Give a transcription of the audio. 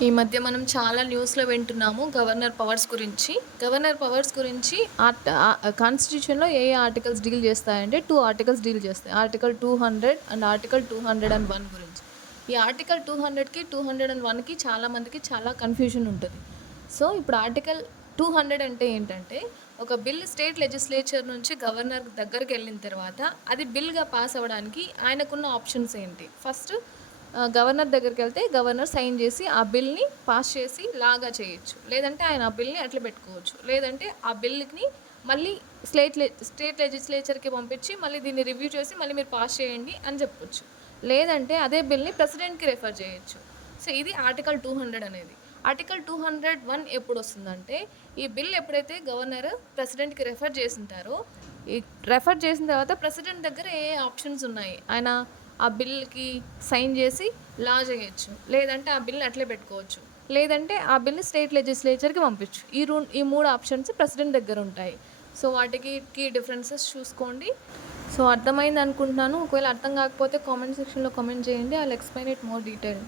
ఈ మధ్య మనం చాలా న్యూస్‌లో వింటున్నాము గవర్నర్ పవర్స్ గురించి. గవర్నర్ పవర్స్ గురించి కాన్స్టిట్యూషన్‌లో ఏ ఆర్టికల్స్ డీల్ చేస్తాయంటే 2 ఆర్టికల్స్ డీల్ చేస్తాయి. ఆర్టికల్ 200 అండ్ ఆర్టికల్ 201 గురించి. ఈ ఆర్టికల్ 200కి, 201కి చాలా మందికి చాలా కన్‌ఫ్యూజన్ ఉంటది. సో, ఇప్పుడు ఆర్టికల్ 200 అంటే ఏంటంటే, ఒక బిల్ స్టేట్ లెజిస్లేచర్ నుంచి గవర్నర్ దగ్గరికెళ్ళిన తర్వాత, అది బిల్‌గా పాస్ అవ్వడానికి ఆయనకున్న ఆప్షన్స్ ఏంటి? ఫస్ట్ గవర్నర్ దగ్గరికెళ్తే గవర్నర్ సైన్ చేసి ఆ బిల్‌ని పాస్ చేసి లాగా చేయొచ్చు. లేదంటే ఆయన ఆ బిల్‌ని అట్లా పెట్టుకోవచ్చు. లేదంటే ఆ బిల్‌ని మళ్ళీ స్టేట్ లెజిస్లేచర్‌కి పంపించి మళ్ళీ దీన్ని రివ్యూ చేసి మళ్ళీ మీరు పాస్ చేయండి అని చెప్పొచ్చు. లేదంటే అదే బిల్‌ని ప్రెసిడెంట్‌కి రిఫర్ చేయొచ్చు. సో, ఇది ఆర్టికల్ 200 అనేది. ఆర్టికల్ 201 ఎప్పుడొస్తుందంటే, ఈ బిల్ ఎప్పుడైతే గవర్నర్ ప్రెసిడెంట్‌కి రిఫర్ చేసుంటారో, ఈ రెఫర్ చేసిన తర్వాత ప్రెసిడెంట్ దగ్గర ఏ ఆప్షన్స్ ఉన్నాయి. ఆయన ఆ బిల్‌కి సైన్ చేసి లా చేయొచ్చు. లేదంటే ఆ బిల్‌ని అట్లే పెట్టుకోవచ్చు. లేదంటే ఆ బిల్‌ని స్టేట్ లెజిస్లేచర్‌కి పంపించు. ఈ 3 ఆప్షన్స్ ప్రెసిడెంట్ దగ్గర ఉంటాయి. సో, వాటికి డిఫరెన్సెస్ చూసుకోండి. సో, అర్థమైంది అనుకుంటున్నాను. ఒకవేళ అర్థం కాకపోతే కామెంట్ సెక్షన్‌లో కామెంట్ చేయండి. I will explain it more detail.